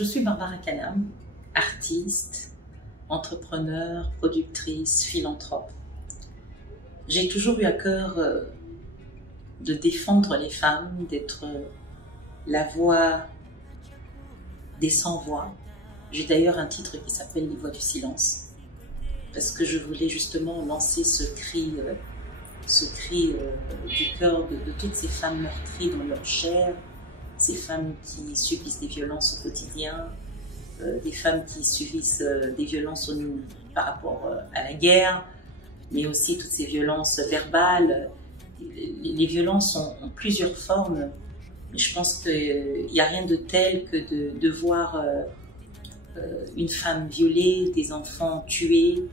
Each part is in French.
Je suis Barbara Canam, artiste, entrepreneur, productrice, philanthrope. J'ai toujours eu à cœur de défendre les femmes, d'être la voix des sans-voix. J'ai d'ailleurs un titre qui s'appelle Les Voix du silence, parce que je voulais justement lancer ce cri du cœur de toutes ces femmes meurtries dans leur chair, ces femmes qui subissent des violences au quotidien, des femmes qui subissent des violences par rapport à la guerre, mais aussi toutes ces violences verbales. Les violences ont plusieurs formes, mais je pense qu'il n'y a rien de tel que de voir une femme violée, des enfants tués,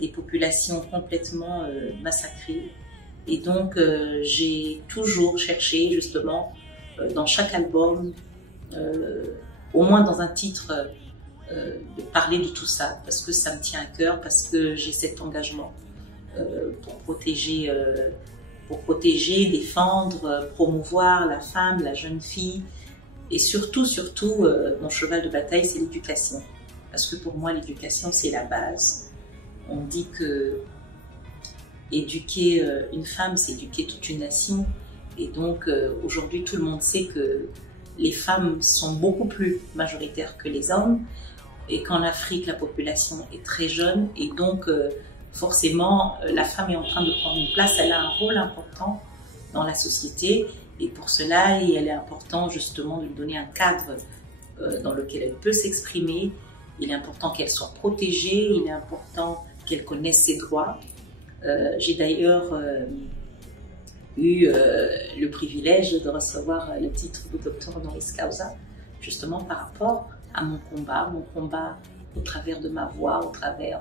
des populations complètement massacrées. Et donc j'ai toujours cherché justement dans chaque album, au moins dans un titre, de parler de tout ça, parce que ça me tient à cœur, parce que j'ai cet engagement pour protéger, défendre, promouvoir la femme, la jeune fille, et surtout, mon cheval de bataille, c'est l'éducation. Parce que pour moi, l'éducation, c'est la base. On dit que éduquer une femme, c'est éduquer toute une nation. Et donc, aujourd'hui, tout le monde sait que les femmes sont beaucoup plus majoritaires que les hommes. Et qu'en Afrique, la population est très jeune. Et donc, forcément, la femme est en train de prendre une place. Elle a un rôle important dans la société. Et pour cela, il est important justement de lui donner un cadre dans lequel elle peut s'exprimer. Il est important qu'elle soit protégée. Il est important qu'elle connaisse ses droits. J'ai d'ailleurs eu le privilège de recevoir le titre de docteur honoris causa, justement par rapport à mon combat au travers de ma voix, au travers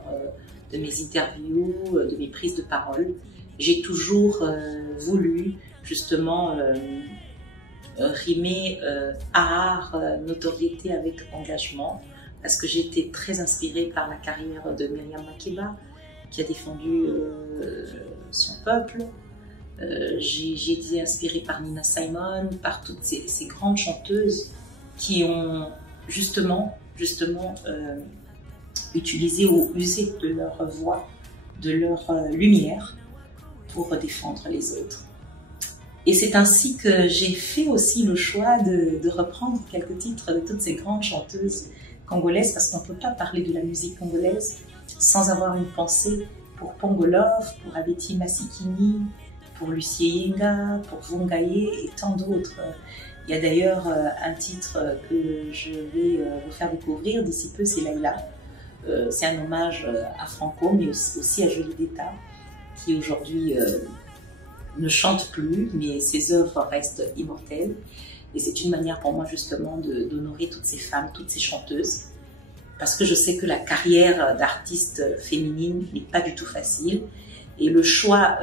de mes interviews, de mes prises de parole. J'ai toujours voulu justement rimer art, notoriété avec engagement, parce que j'étais très inspirée par la carrière de Myriam Makeba, qui a défendu son peuple. J'ai été inspirée par Nina Simon, par toutes ces grandes chanteuses qui ont justement utilisé ou usé de leur voix, de leur lumière pour défendre les autres. Et c'est ainsi que j'ai fait aussi le choix de reprendre quelques titres de toutes ces grandes chanteuses congolaises, parce qu'on ne peut pas parler de la musique congolaise sans avoir une pensée pour Pongolov, pour Abeti Masikini, pour Lucie Yenga, pour Vongaye et tant d'autres. Il y a d'ailleurs un titre que je vais vous faire découvrir d'ici peu, c'est Laila. C'est un hommage à Franco, mais aussi à Jolie Deta, qui aujourd'hui ne chante plus, mais ses œuvres restent immortelles. Et c'est une manière pour moi justement d'honorer toutes ces femmes, toutes ces chanteuses, parce que je sais que la carrière d'artiste féminine n'est pas du tout facile. Et le choix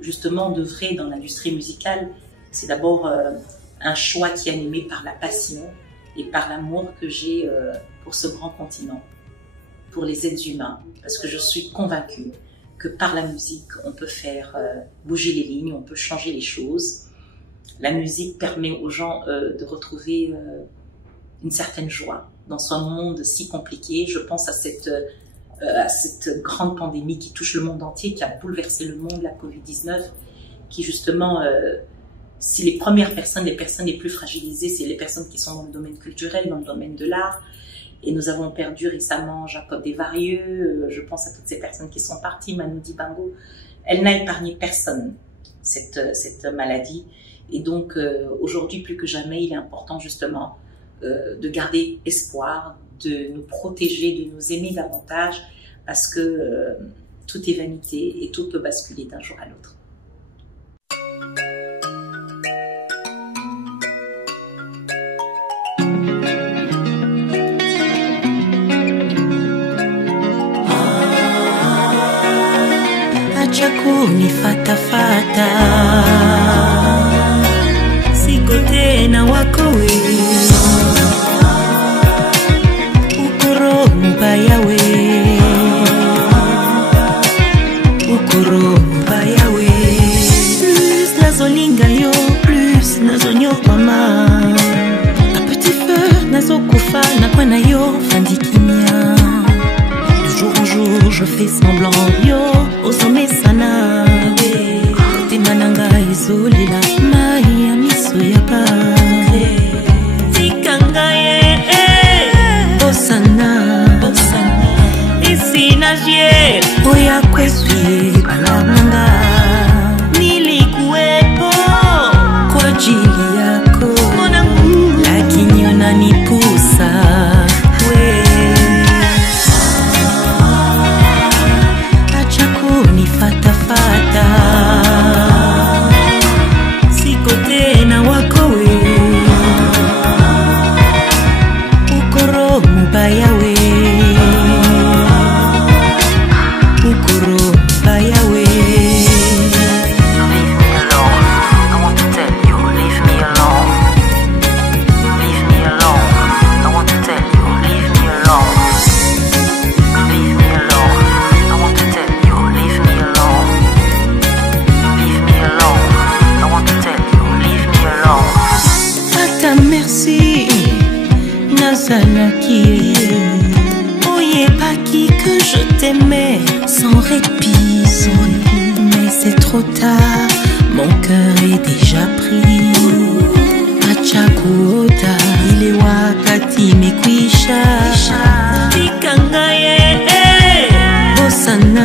justement d'œuvrer dans l'industrie musicale, c'est d'abord un choix qui est animé par la passion et par l'amour que j'ai pour ce grand continent, pour les êtres humains, parce que je suis convaincue que par la musique, on peut faire bouger les lignes, on peut changer les choses. La musique permet aux gens de retrouver une certaine joie dans ce monde si compliqué. Je pense à cette grande pandémie qui touche le monde entier, qui a bouleversé le monde, la Covid-19, qui justement, si les premières personnes, les personnes les plus fragilisées, c'est les personnes qui sont dans le domaine culturel, dans le domaine de l'art. Et nous avons perdu récemment Jacob Desvarieux, je pense à toutes ces personnes qui sont parties, Manu Dibango. Elle n'a épargné personne, cette maladie. Et donc, aujourd'hui, plus que jamais, il est important justement de garder espoir, de nous protéger, de nous aimer davantage, parce que tout est vanité et tout peut basculer d'un jour à l'autre. Acha kunifatafata, siko tena wako wewe. Bayawe, ukoro bayawe. Plus nazolinga yo, plus nazonyo mama. Un petit feu nazo na yo fandi kimia. De jour en jour je fais semblant yo osome sana. Motema nanga ezolila mai ya miso ya pare. Tikanga ye bosana esi na jie oya kweswie balamanga. Nilikuwepo kwa ajili yako lakini unanipusa we. Acha kunifatafata, siko tena wako we. Ukoro mubaya we, ukoro mubaya we. Merci, Nazanaki. Oyebaki que je t'aimais sans répit, mais c'est trop tard, mon cœur est déjà pris. Achakuota, il est wakati mekwisha. Tikanga ye, bosana